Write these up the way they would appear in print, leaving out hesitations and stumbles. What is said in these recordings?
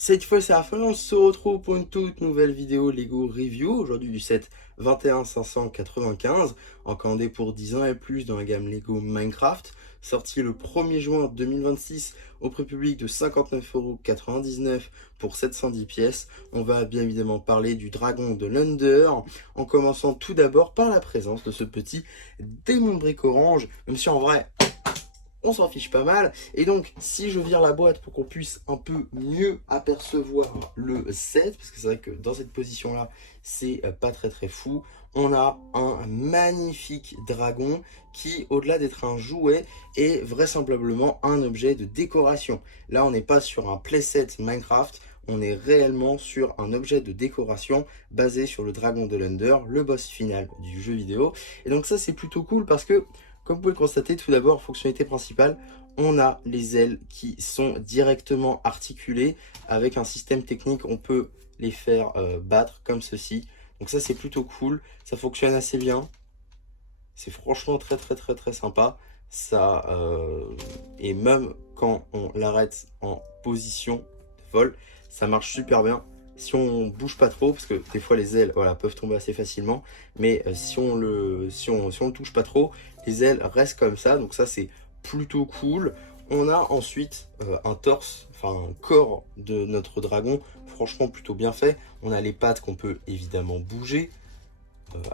Cette fois, c'est la fin, on se retrouve pour une toute nouvelle vidéo Lego Review, aujourd'hui du set 21595, encomandé pour 10 ans et plus dans la gamme Lego Minecraft, sorti le 1er juin 2026 au prix public de 59,99 € pour 710 pièces. On va bien évidemment parler du dragon de l'Under, en commençant tout d'abord par la présence de ce petit démon de brique orange, même si en vrai on s'en fiche pas mal. Et donc, si je vire la boîte pour qu'on puisse un peu mieux apercevoir le set, parce que c'est vrai que dans cette position-là, c'est pas très fou, on a un magnifique dragon qui, au-delà d'être un jouet, est vraisemblablement un objet de décoration. Là, on n'est pas sur un playset Minecraft, on est réellement sur un objet de décoration basé sur le dragon de l'Under, le boss final du jeu vidéo. Et donc ça, c'est plutôt cool parce que comme vous pouvez le constater, tout d'abord, fonctionnalité principale, on a les ailes qui sont directement articulées avec un système technique. On peut les faire battre comme ceci. Donc ça, c'est plutôt cool. Ça fonctionne assez bien. C'est franchement très sympa. Ça, et même quand on l'arrête en position de vol, ça marche super bien. Si on bouge pas trop, parce que des fois les ailes voilà, peuvent tomber assez facilement, mais si on le touche pas trop, les ailes restent comme ça, donc ça c'est plutôt cool. On a ensuite un torse, enfin un corps de notre dragon, franchement plutôt bien fait. On a les pattes qu'on peut évidemment bouger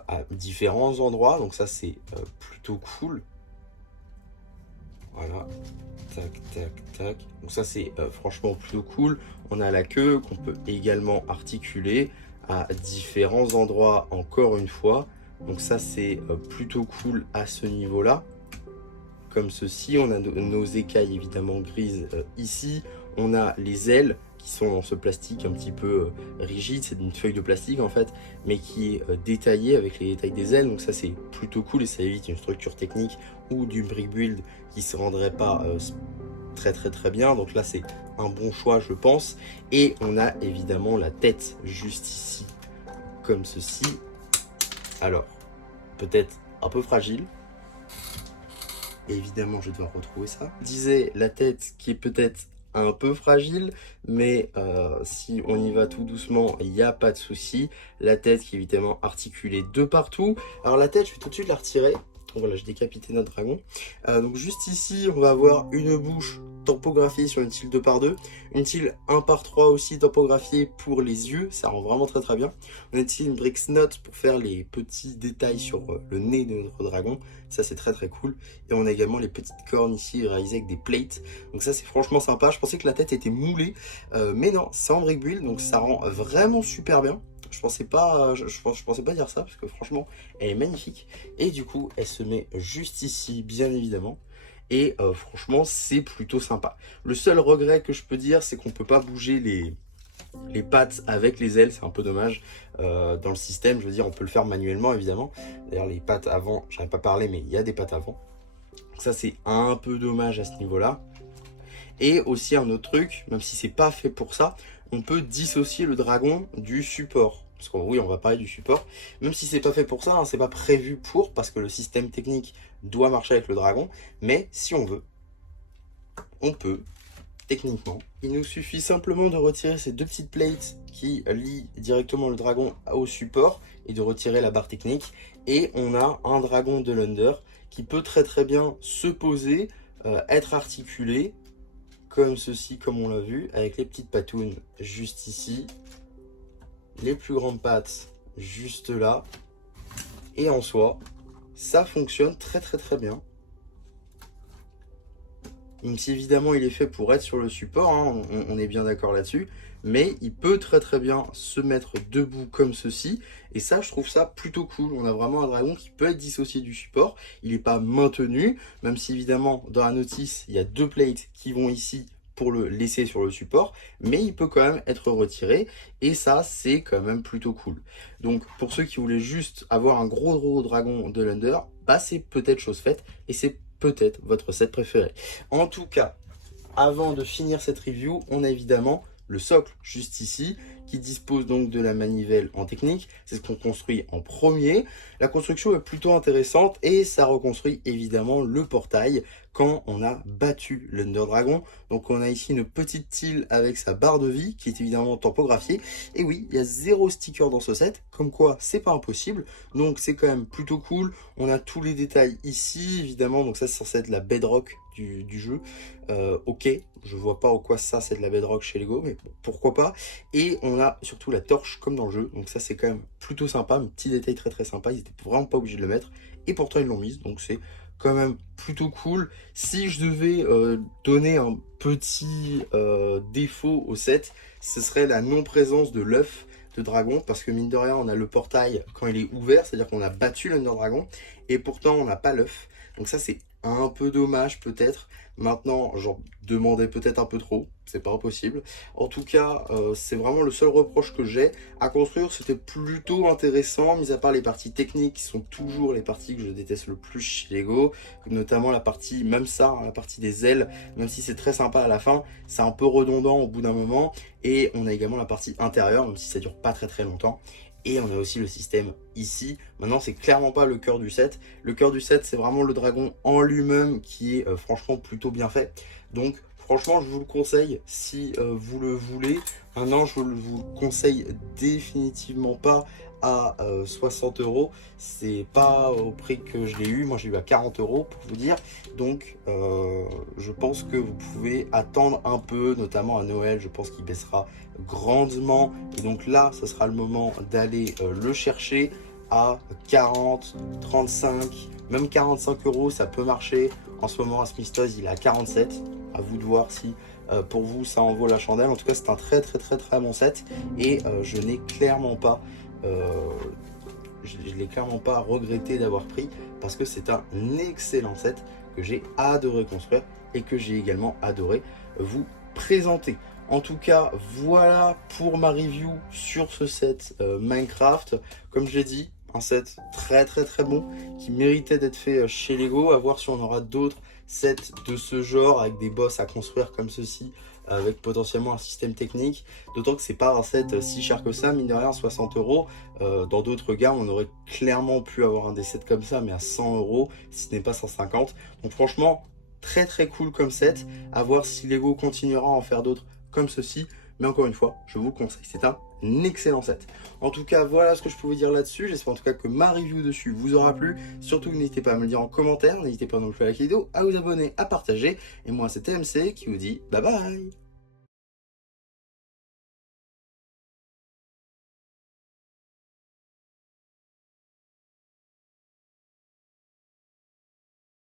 à différents endroits, donc ça c'est plutôt cool. Voilà, tac. Donc ça c'est franchement plutôt cool. On a la queue qu'on peut également articuler à différents endroits encore une fois. Donc ça c'est plutôt cool à ce niveau-là. Comme ceci, on a nos écailles évidemment grises ici. On a les ailes qui sont dans ce plastique un petit peu rigide, c'est une feuille de plastique en fait, mais qui est détaillée avec les détails des ailes, donc ça c'est plutôt cool et ça évite une structure technique ou du brick build qui se rendrait pas très bien, donc là c'est un bon choix je pense. Et on a évidemment la tête juste ici, comme ceci. Alors, peut-être un peu fragile, évidemment je dois retrouver ça. Je disais la tête qui est peut-être un peu fragile, mais si on y va tout doucement, il n'y a pas de souci. La tête qui est évidemment articulée de partout. Alors la tête, je vais tout de suite la retirer. Voilà, j'ai décapité notre dragon. Donc juste ici, on va avoir une bouche tampographiée sur une tile 2x2, une tile 1x3 aussi tampographiée pour les yeux, ça rend vraiment très bien. On a ici une Brix Note pour faire les petits détails sur le nez de notre dragon, ça c'est très cool. Et on a également les petites cornes ici réalisées avec des plates, donc ça c'est franchement sympa. Je pensais que la tête était moulée, mais non, c'est en brick build, donc ça rend vraiment super bien. Je pensais pas, je pensais pas dire ça, parce que franchement, elle est magnifique. Et du coup, elle se met juste ici, bien évidemment. Et franchement, c'est plutôt sympa. Le seul regret que je peux dire, c'est qu'on peut pas bouger les pattes avec les ailes. C'est un peu dommage dans le système. Je veux dire, on peut le faire manuellement, évidemment. D'ailleurs, les pattes avant, j'en ai pas parlé, mais il y a des pattes avant. Donc ça, c'est un peu dommage à ce niveau-là. Et aussi un autre truc, même si c'est pas fait pour ça, on peut dissocier le dragon du support. Parce que oui, on va parler du support, même si c'est pas fait pour ça, hein, c'est pas prévu pour, parce que le système technique doit marcher avec le dragon, mais si on veut, on peut, techniquement. Il nous suffit simplement de retirer ces deux petites plates qui lient directement le dragon au support et de retirer la barre technique. Et on a un dragon de l'Under qui peut très bien se poser, être articulé, comme ceci, comme on l'a vu, avec les petites patounes juste ici, les plus grandes pattes juste là, et en soi, ça fonctionne très bien. Même si évidemment il est fait pour être sur le support, hein, on est bien d'accord là-dessus, mais il peut très bien se mettre debout comme ceci, et ça je trouve ça plutôt cool. On a vraiment un dragon qui peut être dissocié du support, il n'est pas maintenu, même si évidemment dans la notice il y a deux plates qui vont ici pour le laisser sur le support, mais il peut quand même être retiré, et ça c'est quand même plutôt cool. Donc pour ceux qui voulaient juste avoir un gros dragon de l'Under, bah c'est peut-être chose faite, et c'est peut-être votre set préféré. En tout cas, avant de finir cette review, on a évidemment le socle juste ici qui dispose donc de la manivelle en technique. C'est ce qu'on construit en premier. La construction est plutôt intéressante et ça reconstruit évidemment le portail quand on a battu l'Under Dragon. Donc on a ici une petite île avec sa barre de vie qui est évidemment tampographiée. Et oui, il y a 0 sticker dans ce set, comme quoi c'est pas impossible. Donc c'est quand même plutôt cool. On a tous les détails ici, évidemment. Donc ça c'est censé être la bedrock du jeu. Ok, je vois pas en quoi ça c'est de la bedrock chez Lego, mais bon, pourquoi pas. Et on a surtout la torche comme dans le jeu. Donc ça c'est quand même plutôt sympa, un petit détail très très sympa. Ils étaient vraiment pas obligés de le mettre. Et pourtant ils l'ont mise, donc c'est quand même plutôt cool. Si je devais donner un petit défaut au set, ce serait la non-présence de l'œuf de dragon, parce que mine de rien on a le portail quand il est ouvert, c'est à dire qu'on a battu l'Under Dragon et pourtant on n'a pas l'œuf, donc ça c'est un peu dommage peut-être. Maintenant j'en demandais peut-être un peu trop, c'est pas impossible. En tout cas c'est vraiment le seul reproche que j'ai à construire. C'était plutôt intéressant, mis à part les parties techniques qui sont toujours les parties que je déteste le plus chez Lego, notamment la partie, même ça, hein, la partie des ailes, même si c'est très sympa à la fin, c'est un peu redondant au bout d'un moment. Et on a également la partie intérieure, même si ça dure pas très très longtemps. Et on a aussi le système ici. Maintenant, c'est clairement pas le cœur du set. Le cœur du set, c'est vraiment le dragon en lui-même qui est franchement plutôt bien fait. Donc, franchement, je vous le conseille si vous le voulez. Maintenant, je ne vous le conseille définitivement pas à 60 €. C'est pas au prix que je l'ai eu. Moi, j'ai eu à 40 € pour vous dire. Donc, je pense que vous pouvez attendre un peu, notamment à Noël. Je pense qu'il baissera grandement. Et donc là, ce sera le moment d'aller le chercher à 40, 35, même 45 €. Ça peut marcher. En ce moment, à Smith Toys, il est à 47. À vous de voir si pour vous ça en vaut la chandelle. En tout cas, c'est un très bon set. Et je n'ai clairement pas je l'ai clairement pas regretté d'avoir pris, parce que c'est un excellent set que j'ai adoré construire et que j'ai également adoré vous présenter. En tout cas, voilà pour ma review sur ce set Minecraft. Comme je l'ai dit, un set très bon qui méritait d'être fait chez Lego. À voir si on aura d'autres sets de ce genre avec des boss à construire comme ceci, avec potentiellement un système technique, d'autant que c'est pas un set si cher que ça, mine de rien, 60 €. Dans d'autres gammes, on aurait clairement pu avoir un des sets comme ça, mais à 100 €, si ce n'est pas 150. Donc franchement, très cool comme set. À voir si Lego continuera à en faire d'autres comme ceci. Mais encore une fois, je vous le conseille, c'est un excellent set. En tout cas, voilà ce que je peux vous dire là-dessus. J'espère en tout cas que ma review dessus vous aura plu. Surtout, n'hésitez pas à me le dire en commentaire. N'hésitez pas à nous faire la vidéo, à vous abonner, à partager. Et moi, c'était MC qui vous dit bye bye.